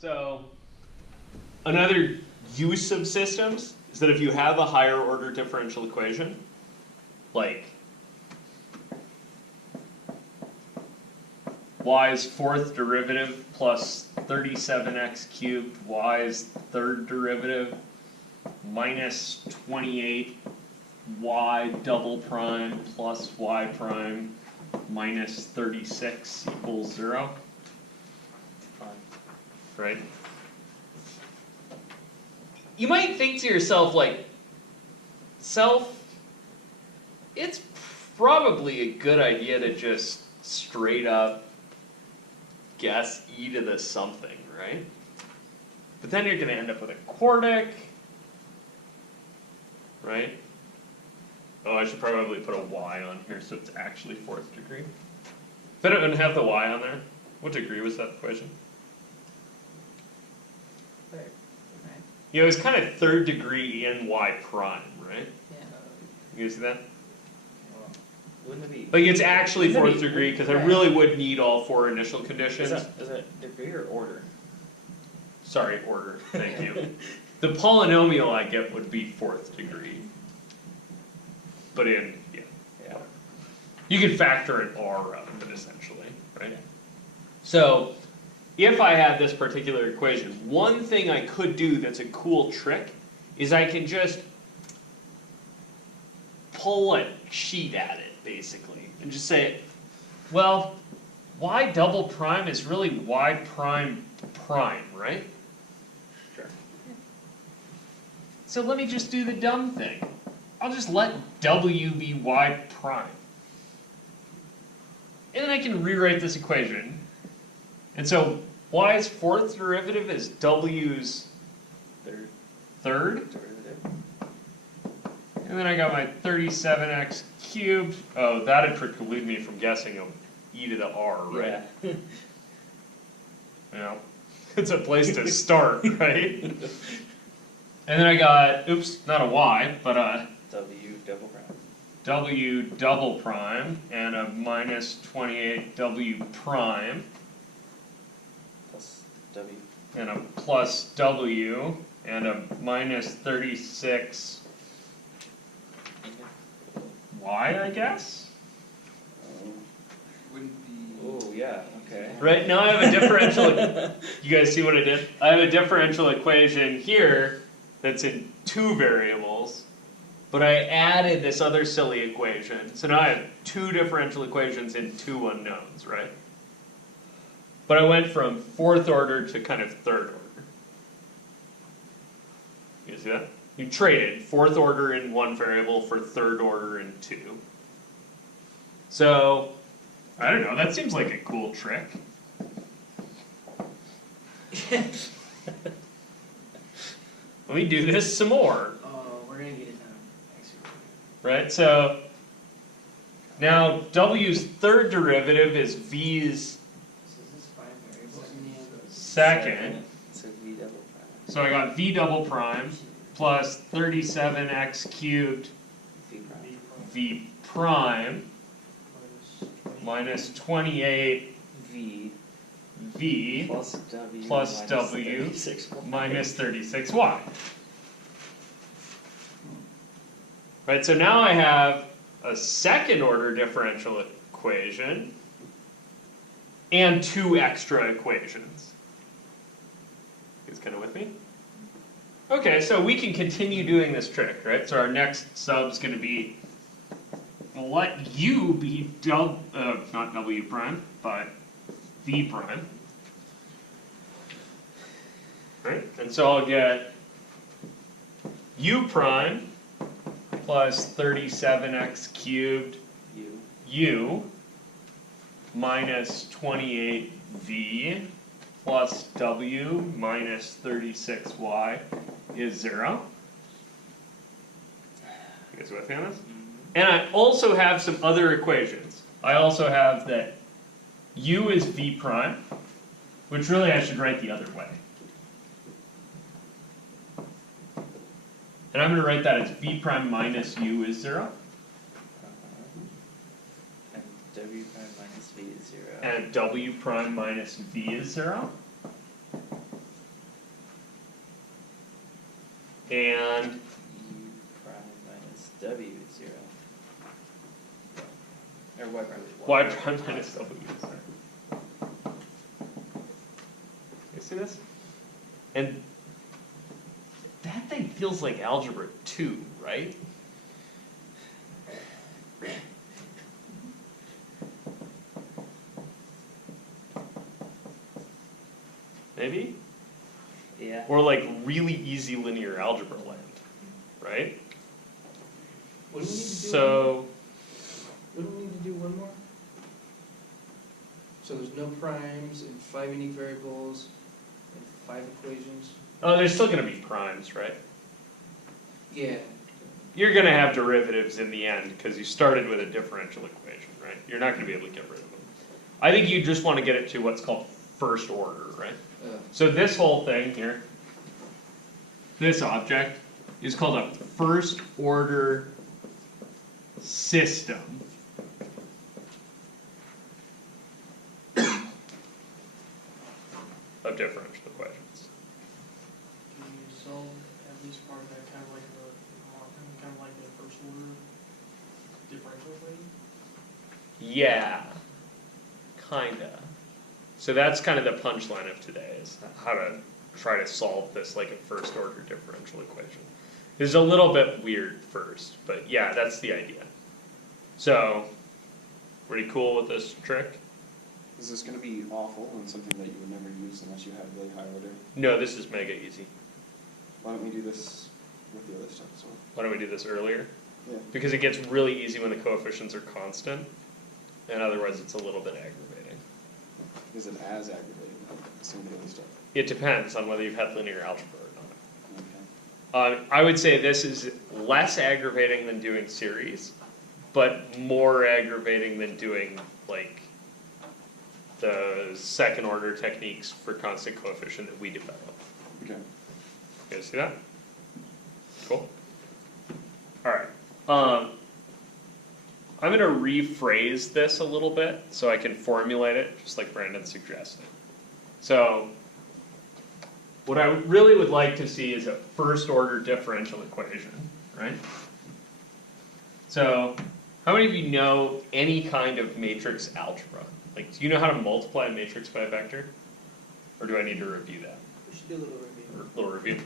So another use of systems is that if you have a higher order differential equation, like y's fourth derivative plus 37x cubed, y's third derivative minus 28 y double prime plus y prime minus 36 equals 0. Right? You might think to yourself, like, it's probably a good idea to just straight up guess e to the something, right? But then you're going to end up with a quartic, right? Oh, I should probably put a y on here so it's actually fourth degree. If I don't have the y on there, what degree was that equation? Third, right? Yeah, it was kind of third degree in y prime, right? Yeah. You guys see that? Well, wouldn't it be? Like it's actually Wouldn't it fourth be- degree because I right. really would need all four initial conditions. Is that degree or order? Sorry, order. Thank you. The polynomial I get would be fourth degree. But yeah. Yeah. You could factor an r out of it essentially, right? Yeah. So if I had this particular equation, one thing I could do that's a cool trick is I can just pull a sheet at it, basically, and just say, well, y double prime is really y prime prime, right? Sure. So let me just do the dumb thing. I'll just let w be y prime. And then I can rewrite this equation. And so y's fourth derivative is w's third. Derivative. And then I got my 37x cubed. Oh, that'd preclude me from guessing e to the r, right? Yeah. Yeah. It's a place to start, right? And then I got, oops, not a y, but a W double prime. w double prime and a minus 28 w prime Plus W. and a plus w and a minus 36 y, I guess? Wouldn't be. Oh yeah. Okay. Right, now I have a differential, you guys see what I did? I have a differential equation here that's in two variables, but I added this other silly equation. So now I have two differential equations in two unknowns, right? But I went from fourth order to kind of third order. You see that? You traded fourth order in one variable for third order in two. So, I don't know, that seems like a cool trick. Let me do this some more. Oh, we're gonna get it done. Actually. Right, so now w's third derivative is v's So is this 5 variables in the end? second. So V double prime. So I got v double prime plus 37x cubed V prime. v prime minus 28 V v plus W plus minus W 36 Y. minus 36y. Right, so now I have a second order differential equation and two extra equations. You guys kind of with me? Okay, so we can continue doing this trick, right? So our next sub's going to be, we'll let u be not w prime, but v prime. Right? And so I'll get u prime plus 37x cubed U. u minus 28v plus w minus 36y is 0. You guys with me on this? And I also have some other equations. I also have that u is v prime, which really I should write the other way. And I'm going to write that as v prime minus u is 0. And W prime minus V is 0. And w prime minus v is 0. and U prime minus W is 0. Or Y prime. y prime minus w. You see this? And that thing feels like algebra 2, right? Maybe? Yeah. Or like really easy linear algebra land, right? What do we need to do? So, What do we need to do one more? So there's no primes and 5 unique variables and 5 equations? oh, there's still gonna be primes, right? Yeah. You're gonna have derivatives in the end, because you started with a differential equation, right? You're not gonna be able to get rid of them. I think you just wanna get it to what's called first order, right? So this whole thing here, this object, is called a first order system. Of differential equations. Can you solve at least part of that kind of like the first order differential equation? Yeah, kinda. So that's kind of the punchline of today, is how to try to solve this like a first order differential equation. It's a little bit weird first, but yeah, that's the idea. So, pretty cool with this trick? Is this gonna be awful and something that you would never use unless you had really high order? No, this is mega easy. Why don't we do this with the other stuff as well? Why don't we do this earlier? Yeah. Because it gets really easy when the coefficients are constant, and otherwise it's a little bit aggravating. Is it as aggravating as some of the other stuff? It depends on whether you've had linear algebra or not. Okay. I would say this is less aggravating than doing series, but more aggravating than doing like the second order techniques for constant coefficient that we develop. Okay. You guys see that? Cool. Alright. I'm gonna rephrase this a little bit so I can formulate it just like Brandon suggested. So, what I really would like to see is a first order differential equation, right? So, how many of you know any kind of matrix algebra? Like, do you know how to multiply a matrix by a vector? Or do I need to review that? We should do a little review. Or a little review?